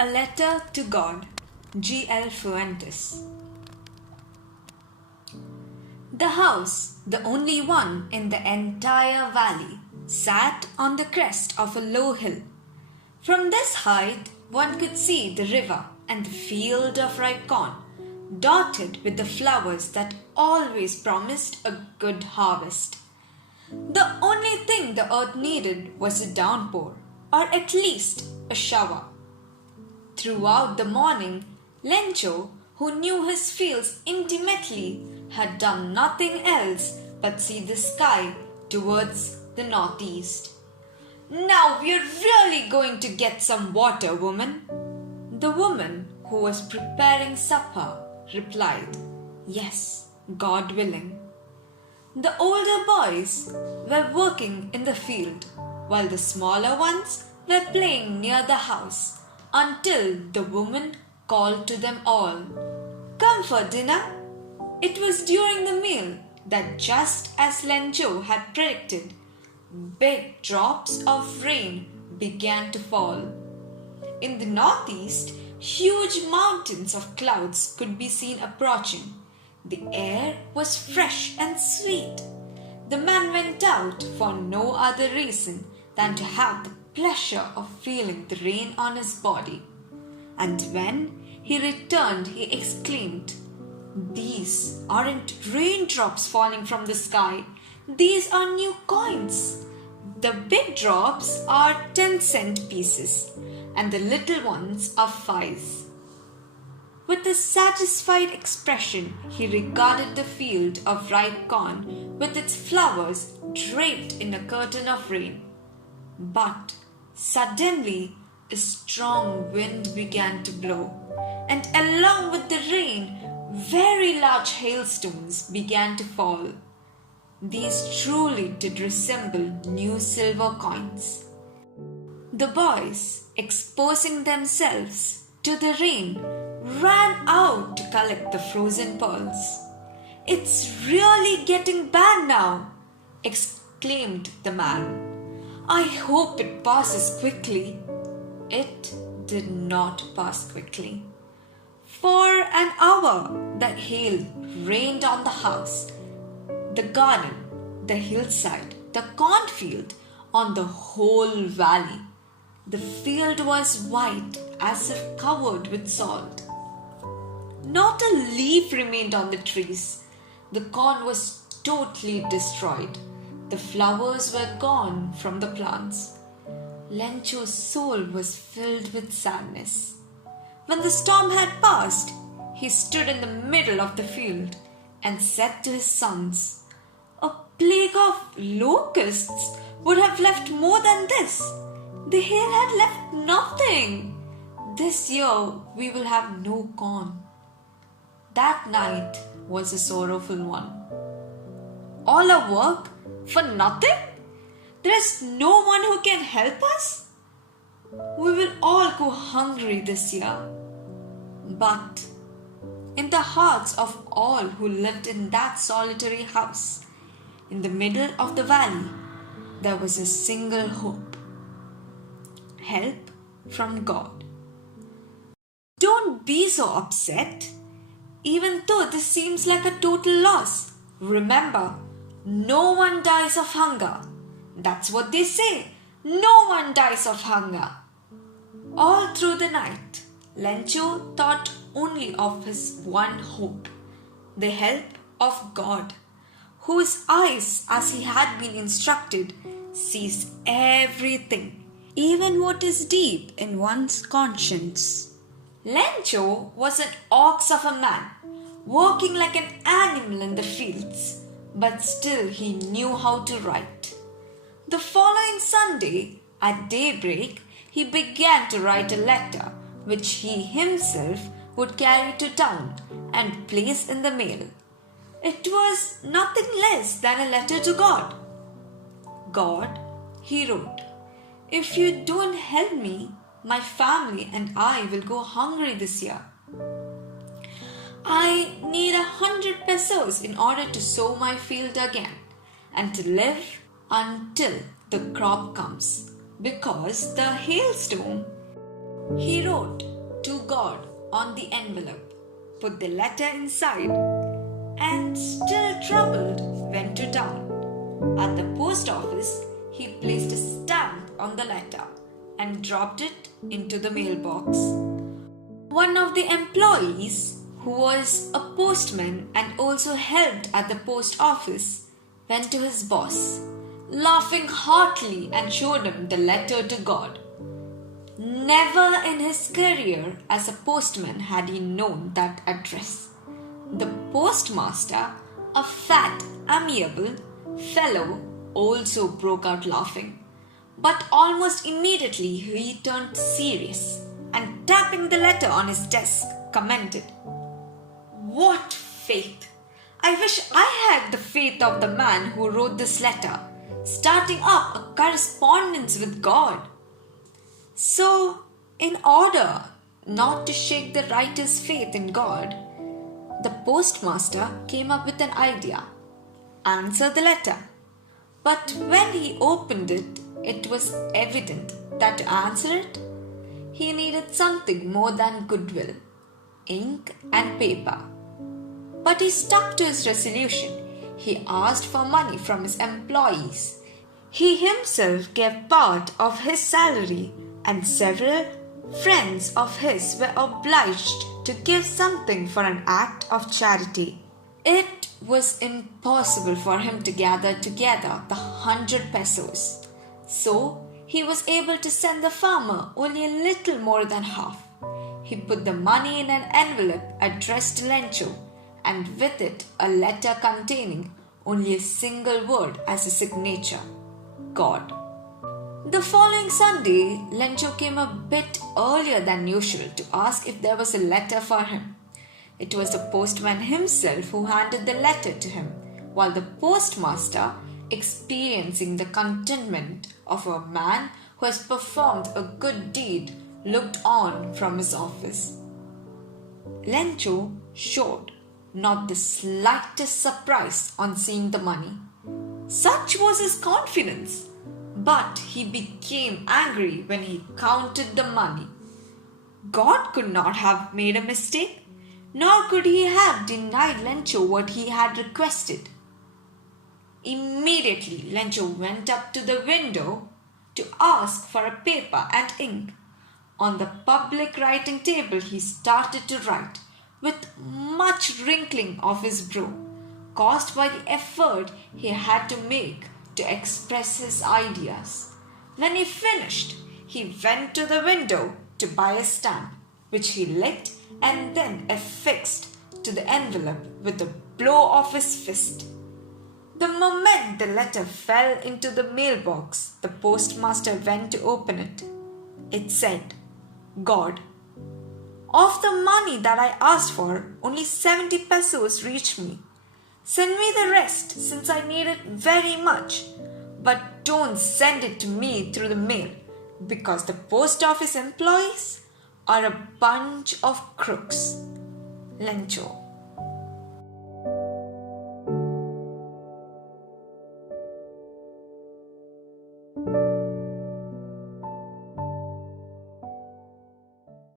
A Letter to God, G.L. Fuentes. The house, the only one in the entire valley, sat on the crest of a low hill. From this height, one could see the river and the field of ripe corn, dotted with the flowers that always promised a good harvest. The only thing the earth needed was a downpour, or at least a shower. Throughout the morning, Lencho, who knew his fields intimately, had done nothing else but see the sky towards the northeast. "Now we're really going to get some water, woman." The woman, who was preparing supper, replied, "Yes, God willing." The older boys were working in the field, while the smaller ones were playing near the house, until the woman called to them all, "Come for dinner." It was during the meal that, just as Lencho had predicted, big drops of rain began to fall. In the northeast, huge mountains of clouds could be seen approaching. The air was fresh and sweet. The man went out for no other reason than to have the pleasure of feeling the rain on his body. And when he returned, he exclaimed, "These aren't raindrops falling from the sky. These are new coins. The big drops are 10-cent pieces, and the little ones are 5s." With a satisfied expression, he regarded the field of ripe corn with its flowers draped in a curtain of rain. But suddenly, a strong wind began to blow, and along with the rain, very large hailstones began to fall. These truly did resemble new silver coins. The boys, exposing themselves to the rain, ran out to collect the frozen pearls. "It's really getting bad now," exclaimed the man. "I hope it passes quickly." It did not pass quickly. For an hour, the hail rained on the house, the garden, the hillside, the cornfield, on the whole valley. The field was white as if covered with salt. Not a leaf remained on the trees. The corn was totally destroyed. The flowers were gone from the plants. Lencho's soul was filled with sadness. When the storm had passed, he stood in the middle of the field and said to his sons, "A plague of locusts would have left more than this. The hail had left nothing. This year we will have no corn." That night was a sorrowful one. All our work for nothing? There is no one who can help us? We will all go hungry this year. But in the hearts of all who lived in that solitary house, in the middle of the valley, there was a single hope: help from God. Don't be so upset. Even though this seems like a total loss, remember, no one dies of hunger. That's what they say. No one dies of hunger. All through the night, Lencho thought only of his one hope: the help of God, whose eyes, as he had been instructed, sees everything, even what is deep in one's conscience. Lencho was an ox of a man, working like an animal in the fields, but still he knew how to write. The following Sunday, at daybreak, he began to write a letter, which he himself would carry to town and place in the mail. It was nothing less than a letter to God. "God," he wrote, "if you don't help me, my family and I will go hungry this year. I need 100 pesos in order to sow my field again and to live until the crop comes, because the hailstorm He wrote to God on the envelope, put the letter inside, and still troubled, went to town. At the post office, he placed a stamp on the letter and dropped it into the mailbox. One of the employees, who was a postman and also helped at the post office, went to his boss, laughing heartily, and showed him the letter to God. Never in his career as a postman had he known that address. The postmaster, a fat, amiable fellow, also broke out laughing. But almost immediately he turned serious and, tapping the letter on his desk, commented, "What faith! I wish I had the faith of the man who wrote this letter, starting up a correspondence with God." So, in order not to shake the writer's faith in God, the postmaster came up with an idea: answer the letter. But when he opened it, it was evident that to answer it, he needed something more than goodwill, ink and paper. But he stuck to his resolution. He asked for money from his employees. He himself gave part of his salary, and several friends of his were obliged to give something for an act of charity. It was impossible for him to gather together the 100 pesos. So he was able to send the farmer only a little more than half. He put the money in an envelope addressed to Lencho, and with it a letter containing only a single word as a signature: God. The following Sunday, Lencho came a bit earlier than usual to ask if there was a letter for him. It was the postman himself who handed the letter to him, while the postmaster, experiencing the contentment of a man who has performed a good deed, looked on from his office. Lencho showed not the slightest surprise on seeing the money. Such was his confidence. But he became angry when he counted the money. God could not have made a mistake, nor could he have denied Lencho what he had requested. Immediately, Lencho went up to the window to ask for a paper and ink. On the public writing table, he started to write, with much wrinkling of his brow, caused by the effort he had to make to express his ideas. When he finished, he went to the window to buy a stamp, which he licked and then affixed to the envelope with a blow of his fist. The moment the letter fell into the mailbox, the postmaster went to open it. It said, God. Of the money that I asked for, only 70 pesos reached me. Send me the rest, since I need it very much. But don't send it to me through the mail, because the post office employees are a bunch of crooks. Lencho.